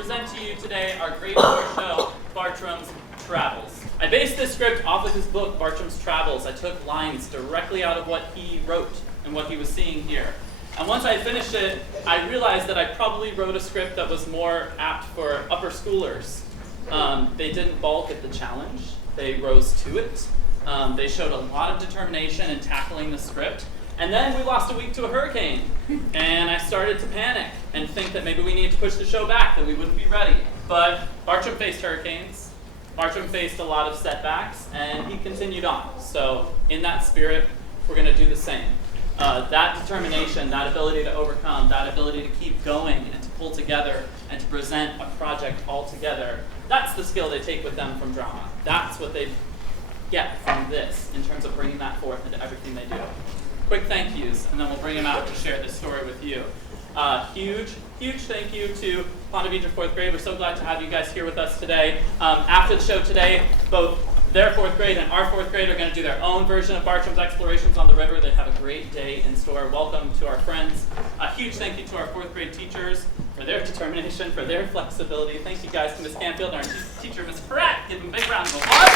present to you today our great new show, Bartram's Travels. I based this script off of his book, Bartram's Travels. I took lines directly out of what he wrote and what he was seeing here. And once I finished it, I realized that I probably wrote a script that was more apt for upper schoolers. They didn't balk at the challenge. They rose to it. They showed a lot of determination in tackling the script. And then we lost a week to a hurricane. And I started to panic and think that maybe we needed to push the show back, that we wouldn't be ready. But Bartram faced hurricanes. Bartram faced a lot of setbacks, and he continued on. So in that spirit, we're going to do the same. That determination, that ability to overcome, that ability to keep going and to pull together and to present a project all together, that's the skill they take with them from drama. That's what they get from this in terms of bringing that forth into everything they do. Quick thank yous, and then we'll bring them out to share this story with you. Huge thank you to Ponte Vedra 4th grade. We're so glad to have you guys here with us today. After the show today, both their 4th grade and our 4th grade are going to do their own version of Bartram's Explorations on the River. They have a great day in store. Welcome to our friends. A huge thank you to our 4th grade teachers for their determination, for their flexibility. Thank you guys to Ms. Canfield and our teacher, Ms. Pratt. Give them a big round of applause.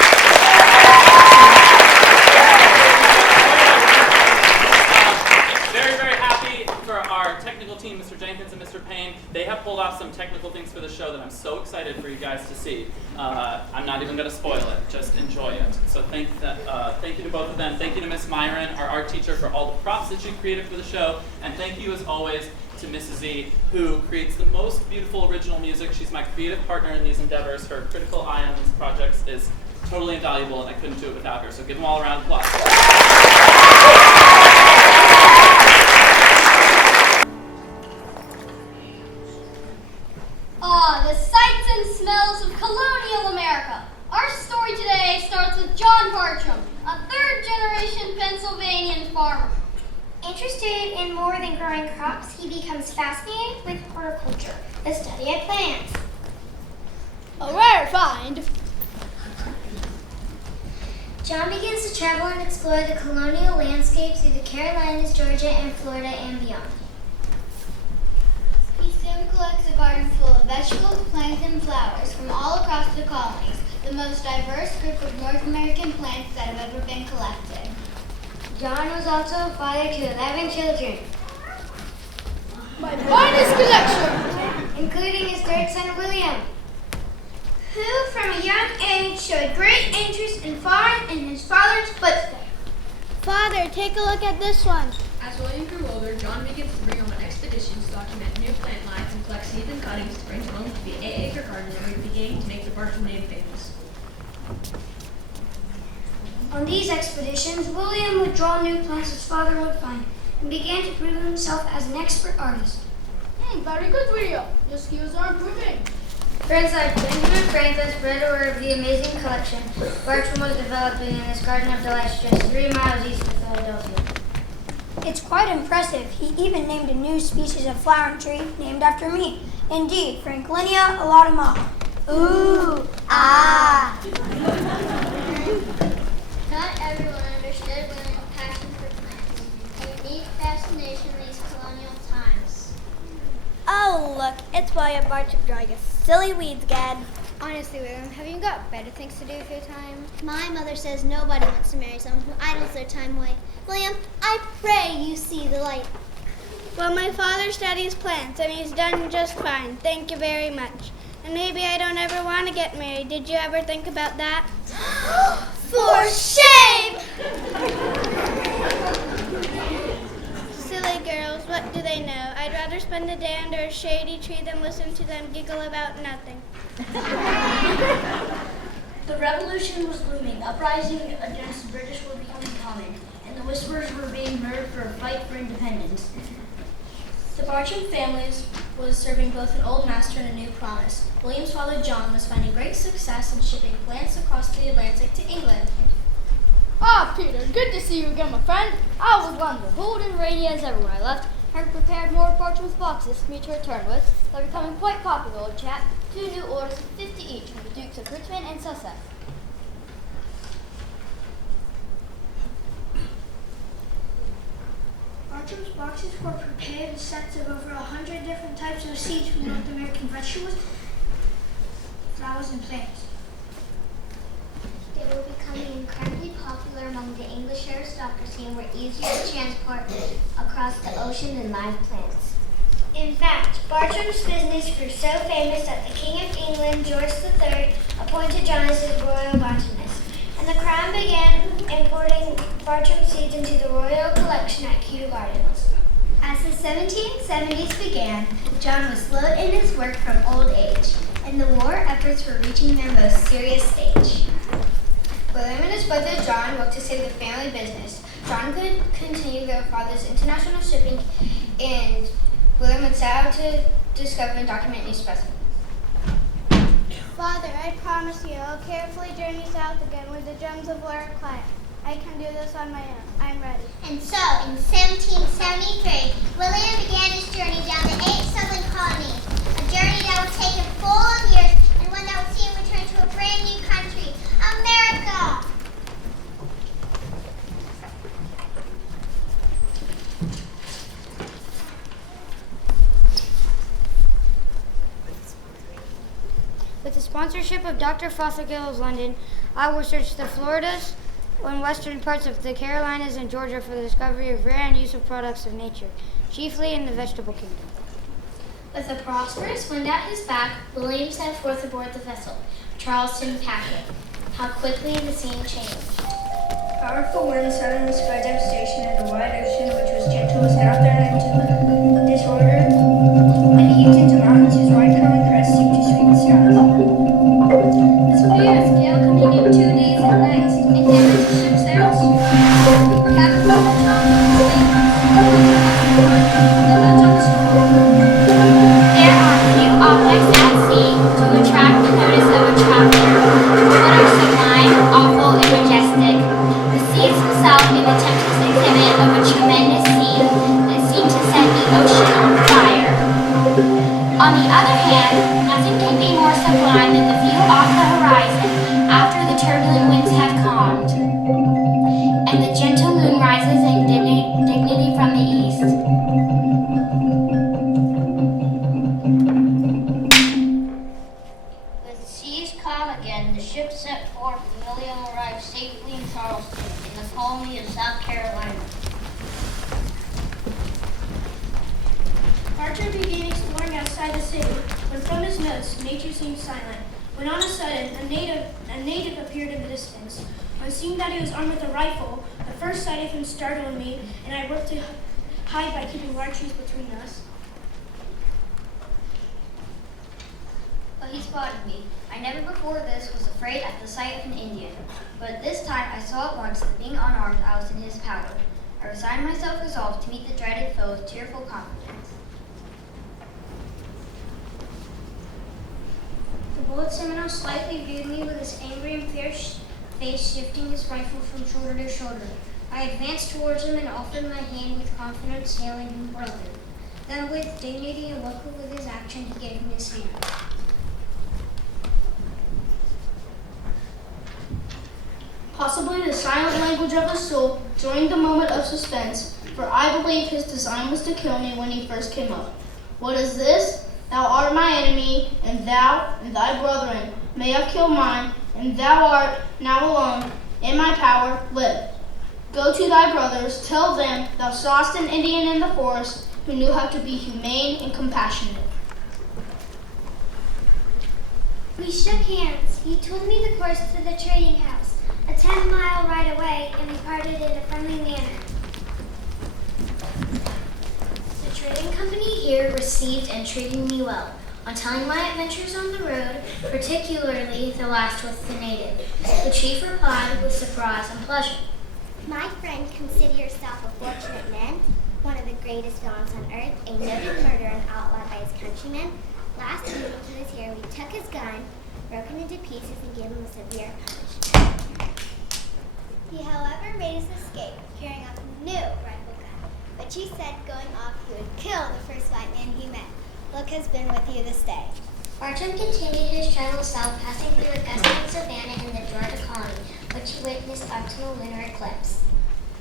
Very happy for our technical team, Mr. Jenkins and Mr. Payne. They have pulled off some technical things for the show that I'm so excited for you guys to see. I'm not even going to spoil it. Just enjoy it. So thank you to both of them. Thank you to Miss Myron, our art teacher, for all the props that she created for the show. And thank you, as always, to Mrs. Z, who creates the most beautiful original music. She's my creative partner in these endeavors. Her critical eye on these projects is totally invaluable, and I couldn't do it without her. So give them all a round of applause. The sights and smells of colonial America. Our story today starts with John Bartram, a third-generation Pennsylvanian farmer. Interested in more than growing crops, he becomes fascinated with horticulture, the study of plants. A rare find. John begins to travel and explore the colonial landscape through the Carolinas, Georgia, and Florida, and beyond. He soon collects a garden full of vegetables, plants, and flowers from all across the colonies, the most diverse group of North American plants that have ever been collected. John was also a father to 11 children, My finest collection! including his third son, William. Who from a young age showed great interest in following in his father's footsteps. Father, take a look at this one. As William grew older, John begins to bring home on expeditions to document new plant lines and collect seeds and cuttings to bring home to the 8-acre garden that would begin to make the Bartram name famous. On these expeditions, William would draw new plants his father would find and began to prove himself as an expert artist. Very good, William. Your skills are improving. Friends like Benjamin Franklin spread the word of the amazing collection Bartram was developing in this Garden of Delights just 3 miles east of Philadelphia. It's quite impressive. He even named a new species of flowering tree named after me. Indeed, Franklinia alatima. Ooh, ah. Not everyone understood William's passion for plants, a unique fascination in these colonial times. Oh, look, it's William Bartram drawing a silly weeds again. Honestly, William, have you got better things to do with your time? My mother says nobody wants to marry someone who idles their time away. William, I pray you see the light. Well, my father studies plants, and he's done just fine. Thank you very much. And maybe I don't ever want to get married. Did you ever think about that? For shame! Silly girls, what do they know? I'd rather spend a day under a shady tree than listen to them giggle about nothing. The revolution was looming. Uprising against the British were becoming common, and the whispers were being heard for a fight for independence. The Bartram families was serving both an old master and a new promise. William's father, John, was finding great success in shipping plants across the Atlantic to England. Ah, Peter, good to see you again, my friend. I was wondering, cold and rainy as ever when I left. Had prepared more Bartram's boxes for me to return with. They're becoming quite popular, old chap. 2 new orders of 50 each from the Dukes of Richmond and Sussex. Bartram's boxes were prepared in sets of over 100 different types of seeds from North American vegetables flowers and plants. They were becoming incredibly popular among the English aristocracy and were easier to transport across the ocean than live plants. In fact, Bartram's business grew so famous that the King of England, George III, appointed John as his royal botanist, and the Crown began importing Bartram seeds into the royal collection at Kew Gardens. As the 1770s began, John was slow in his work from old age, and the war efforts were reaching their most serious stage. William and his brother John worked to save the family business. John could continue their father's international shipping, and William would set out to discover and document new specimens. Father, I promise you, I'll carefully journey south again where the gems of war are quiet. I can do this on my own. I'm ready. And so, in 1773, William began his journey down the 8 southern colonies, a journey that would take him full of years and one that would see him return to a brand new country, America! With the sponsorship of Dr. Fothergill of London, I will search the Floridas and western parts of the Carolinas and Georgia for the discovery of rare and useful products of nature, chiefly in the vegetable kingdom. With a prosperous wind at his back, William set forth aboard the vessel, Charleston Packet. How quickly the scene changed. Powerful winds suddenly spread devastation in the wide ocean, which was gentle as gathered into disorder and heaved into mountains whose wide curling crests seemed to sweep the skies. The severe gale coming in 2 days and nights, and damaged the ship's sails. Captain John was the notes on the storm. There are few objects at sea to attract the notice of a traveler, but are sublime, awful, and majestic. The seas themselves in the tempest exhibit of a tremendous scene that seemed to set the ocean on fire. On the other hand, nothing can be more sublime than the view off the horizon after the turbulent winds have calmed, and the gentle moon rises in dignity from the east. With the seas calm again, the ship set forth and William arrived safely in Charleston, in the colony of South Carolina. Archer began exploring outside the city, when from his notes, nature seemed silent. When on a sudden, a native appeared in the distance. On seeing that he was armed with a rifle, the first sight of him startled me, and I worked to hide by keeping large trees between us. But he spotted me. I never before this was afraid at the sight of an Indian, but this time I saw at once that being unarmed I was in his power. I resigned myself resolved to meet the dreaded foe with tearful confidence. The bullet Seminole slightly viewed me with his angry and fierce face, shifting his rifle from shoulder to shoulder. I advanced towards him and offered my hand with confidence, hailing him brother. Then with dignity and local with his action, he gave me his hand. Possibly the silent language of his soul joined the moment of suspense, for I believe his design was to kill me when he first came up. What is this? Thou art my enemy, and thou and thy brethren may have killed mine, and thou art now alone in my power. Live. Go to thy brothers, tell them thou sawest an Indian in the forest who knew how to be humane and compassionate. We shook hands. He told me the course to the trading house, a 10-mile ride away, and we parted in a friendly manner. The trading company here received and treated me well. On telling my adventures on the road, particularly the last with the native, the chief replied with surprise and pleasure. My friend, consider yourself a fortunate man, one of the greatest villains on earth, a noted murderer and outlawed by his countrymen. Last evening he was here, we took his gun, broke it into pieces, and gave him a severe punishment. He, however, made his escape, carrying off a new rifle gun, which he said going off he would kill the first white man he met. Luck has been with you this day. Bartram continued his travels south, passing through a gusty savannah in the Georgia colony, which he witnessed up to a lunar eclipse.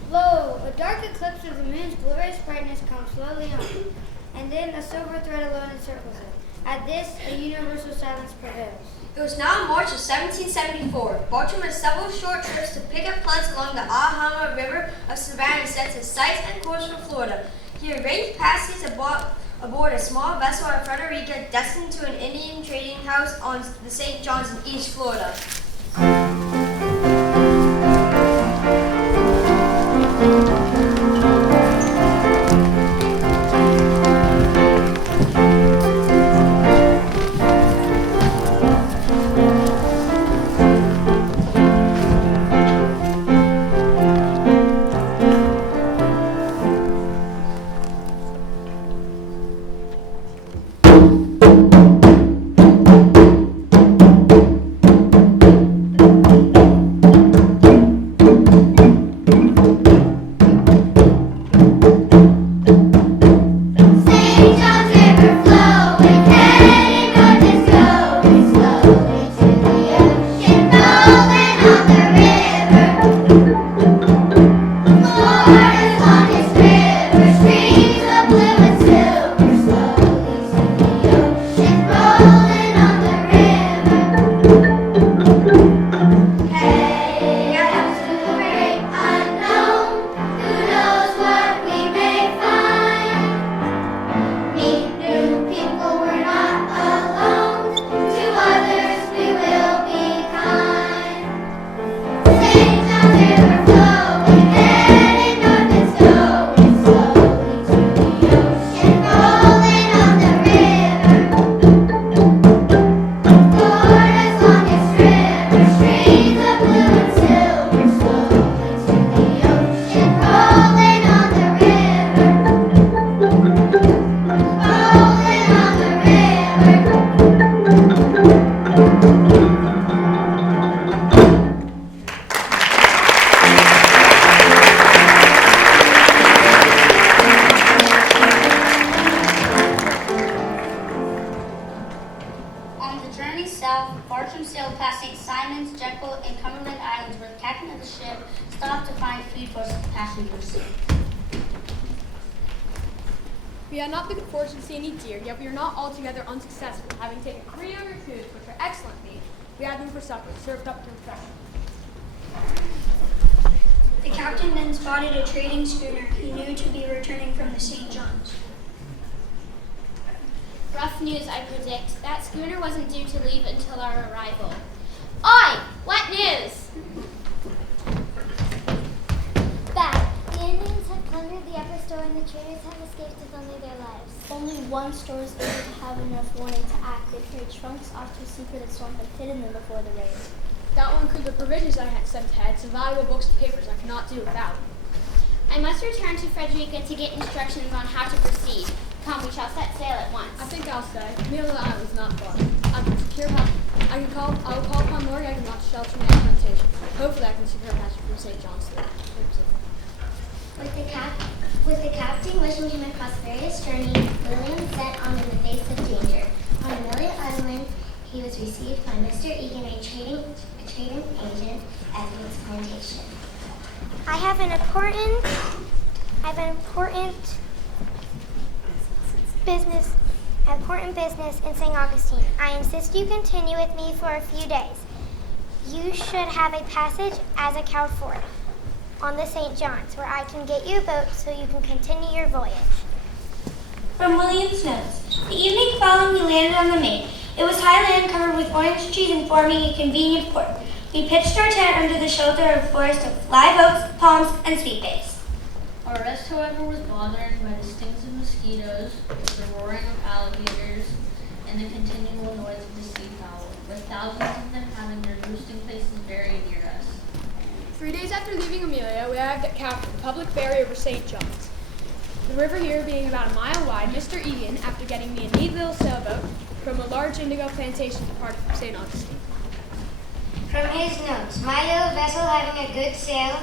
Lo, a dark eclipse of the moon's glorious brightness comes slowly on. and then a silver thread alone encircles it. At this, a universal silence prevails. It was now March of 1774. Bartram made several short trips to pick up plants along the Alhama River of Savannah, set his sights and course for Florida. He arranged passage aboard a small vessel at Frederica, destined to an Indian trading house on the St. Johns in East Florida. Bartram sailed past St. Simon's, Jekyll, and Cumberland Islands, where the captain of the ship stopped to find food for his passengers. We had not the good fortune to see any deer, yet we are not altogether unsuccessful. Having taken 3 young raccoons, which are excellent meat, we had them for supper, served up to refreshment. The captain then spotted a trading schooner he knew to be returning from the St. Johns. Rough news, I predict. That schooner wasn't due to leave until our arrival. Oi! What news? Bad. The Indians have plundered the upper store and the traders have escaped with only their lives. Only one store is able to have enough warning to act. They carried trunks off to a secret swamp and hidden them before the raid. That will include the provisions I had sent ahead, some valuable books and papers I cannot do without. I must return to Frederica to get instructions on how to proceed. Come, we shall set sail at once. I think I'll stay. Amelia Island is not far. I will call upon Morgan. I can launch shelter in the plantation. Hopefully I can secure a passage from St. John's to With the captain wishing him a prosperous journey, William set on in the face of danger. On Amelia Island, he was received by Mr. Egan, a trading agent at his plantation. I have an important business in St. Augustine. I insist you continue with me for a few days. You should have a passage as account for on the St. John's, where I can get you a boat so you can continue your voyage. From William's notes. The evening following, we landed on the Main. It was high land covered with orange trees and forming a convenient port. We pitched our tent under the shelter of a forest of live oaks, palms, and sweet bays. Our rest, however, was bothered by the stings of mosquitoes, the roaring of alligators, and the continual noise of the seafowl, with thousands of them having their roosting places very near us. 3 days after leaving Amelia, we arrived at Cap, the public ferry over St. John's. The river here being about a mile wide, Mr. Egan, after getting me a neat little sailboat from a large indigo plantation, departed from St. Augustine. From his notes, my little vessel having a good sail,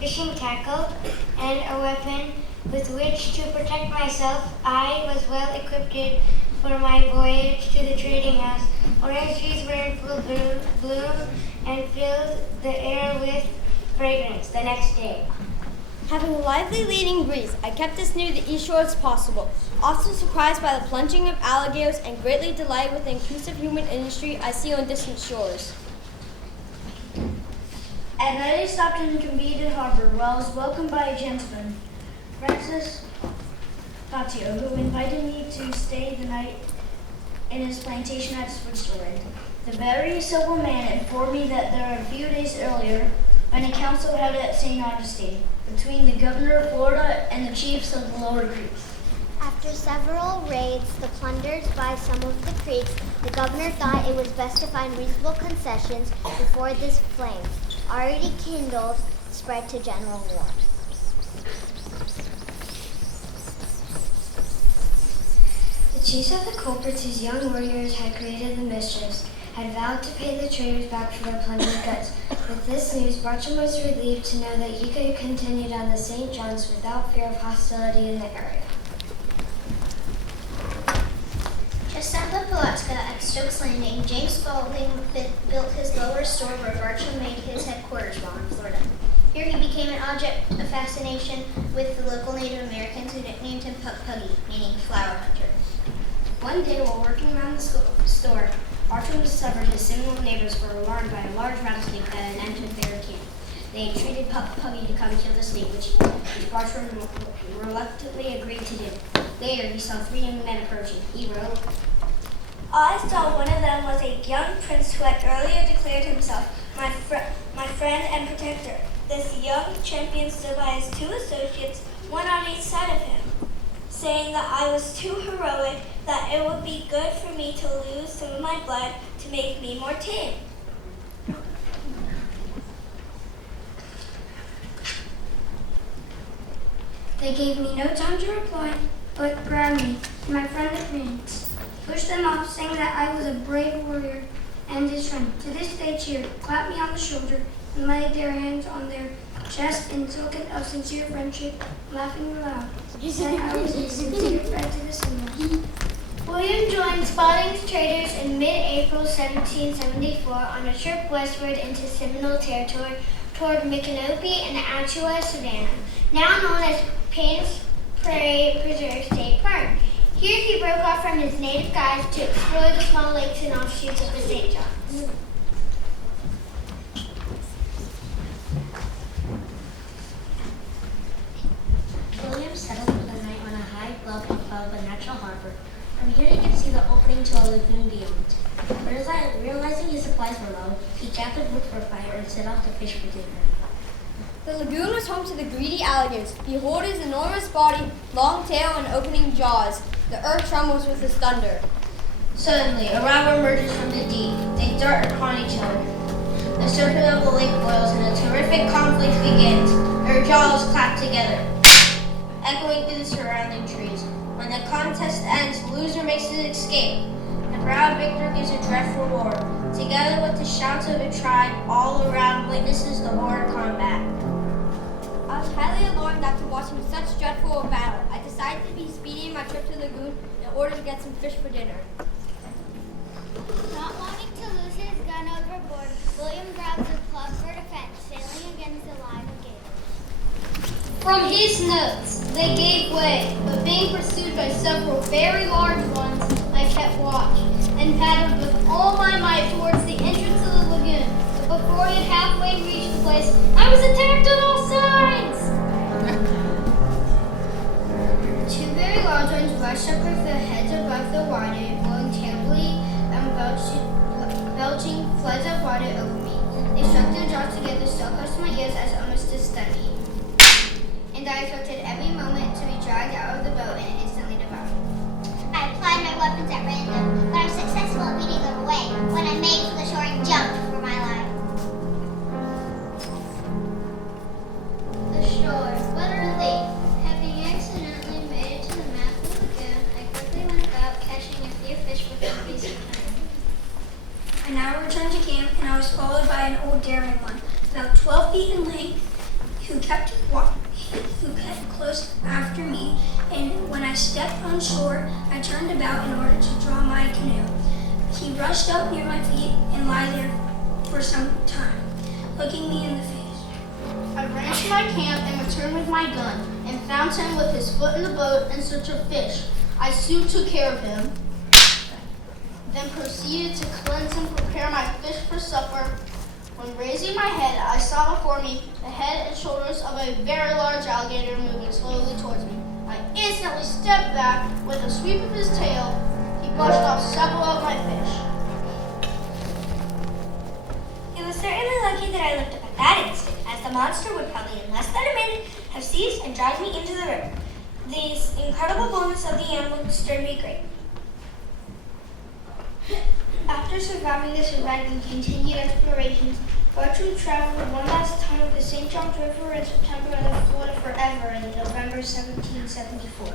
fishing tackle, and a weapon with which to protect myself, I was well equipped for my voyage to the trading house. Orange trees were in full bloom and filled the air with fragrance the next day. Having a lively leading breeze, I kept as near the east shore as possible, often surprised by the plunging of alligators and greatly delighted with the inclusive human industry I see on distant shores. At night I stopped in Convenient Harbor where I was welcomed by a gentleman, Francis Patio, who invited me to stay the night in his plantation at Switzerland. The very sober man informed me that there a few days earlier been a council held at St. Augustine between the governor of Florida and the chiefs of the lower creeks. After several raids, the plunders by some of the creeks, the governor thought it was best to find reasonable concessions before this flame, already kindled, spread to general war. The chiefs of the culprits whose young warriors had created the mischiefs had vowed to pay the traders back for their plundered goods. With this news, Bartram was relieved to know that he could continue down the St. John's without fear of hostility in the area. Just south of Pulaski at Stokes Landing, James Spaulding built his lower store where Bartram made his headquarters while in Florida. Here he became an object of fascination with the local Native Americans who nicknamed him Pug Puggy, meaning flower hunter. One day while working around the store, Bartram discovered his Seminole neighbors were alarmed by a large rattlesnake that had entered their camp. They entreated Pug Puggy to come kill the snake, which Bartram reluctantly agreed to do. Later, he saw 3 young men approaching. He wrote, I saw one of them was a young prince who had earlier declared himself my friend and protector. This young champion stood by his 2 associates, one on each side of him, saying that I was too heroic, that it would be good for me to lose some of my blood to make me more tame. They gave me no time to reply, but grabbed me, my friend the prince, pushed them off, saying that I was a brave warrior and his friend. To this day cheered, clapped me on the shoulder, and laid their hands on their chest in token of sincere friendship, laughing aloud. Said I was a sincere friend to the Seminoles. William joined Spaulding's traders in mid-April 1774 on a trip westward into Seminole territory toward Micanopy and the Alachua Savannah, now known as Payne's Prairie Preserve State Park. Here he broke off from his native guides to explore the small lakes and offshoots of the St. John's. William settled for the night on a high bluff above a natural harbor. From here he could see the opening to a lagoon beyond. Realizing his supplies were low, he gathered wood for a fire and set off to fish for dinner. The lagoon was home to the greedy alligators. Behold his enormous body, long tail, and opening jaws. The earth trembles with his thunder. Suddenly, a rival emerges from the deep. They dart upon each other. The surface of the lake boils and a terrific conflict begins. Their jaws clap together, echoing through the surrounding trees. When the contest ends, the loser makes his escape. The proud victor gives a dreadful roar. Together with the shouts of the tribe, all around witnesses the horrid combat. I was highly alarmed after watching such dreadful a battle. I decided to be speedy in my trip to the lagoon in order to get some fish for dinner. Not wanting to lose his gun overboard, William grabs a club for defense, sailing against the line of gators. From his notes, they gave way, but being pursued by several very large ones, I kept watch and paddled with all my might towards the entrance of the lagoon. But before he had halfway reached the place, I was attacked on all sides! 2 very large ones rushed up with their heads above the water, blowing terribly and belching floods of water over me. They struck their jaws together so close to my ears as almost to stun me. And I expected every moment to be dragged out of the boat and instantly devoured. I applied my weapons at random, but I was successful at beating them away when I made for the shore and jumped for my life. The shore. What a relief. Having accidentally made it to the mouth of the lagoon, I quickly went about catching a few fish before reaching home. I now returned to camp, and I was followed by an old daring one, about 12 feet in length, who kept close after me, and when I stepped on shore, I turned about in order to draw my canoe. He rushed up near my feet and lay there for some time, looking me in the face. I ran to my camp and returned with my gun, and found him with his foot in the boat in search of fish. I soon took care of him, then proceeded to cleanse and prepare my fish for supper. When raising my head, I saw before me the head and shoulders of a very large alligator moving slowly towards me. I instantly stepped back. With a sweep of his tail, he brushed off several of my fish. It was certainly lucky that I looked up at that instant, as the monster would probably in less than a minute have seized and dragged me into the river. The incredible boldness of the animal stirred me greatly. After surviving this event and continued explorations, Bartram traveled one last time with the St. Johns River in September and left Florida forever in November 1774.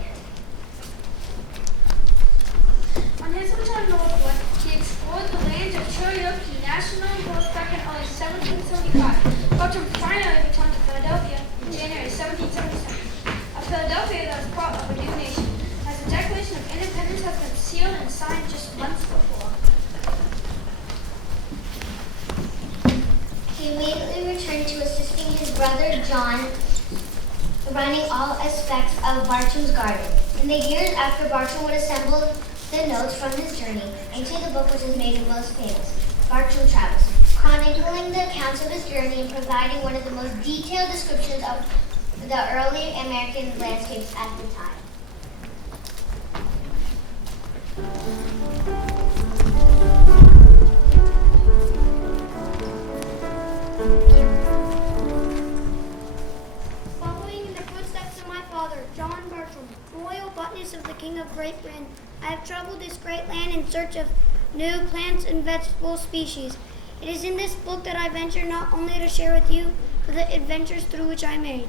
On his return northward, he explored the lands of Cherokee National horseback in early 1775. Bartram finally returned to Philadelphia in January 1777. A Philadelphia that was part of a new nation, as the Declaration of Independence has been sealed and signed just months before. He immediately returned to assisting his brother John, running all aspects of Bartram's garden. In the years after, Bartram would assemble the notes from his journey into the book which has made him most famous, Bartram Travels, chronicling the accounts of his journey and providing one of the most detailed descriptions of the early American landscapes at the time. Following in the footsteps of my father, John Bartram, royal botanist of the King of Great Britain, I have traveled this great land in search of new plants and vegetable species. It is in this book that I venture not only to share with you, but the adventures through which I made.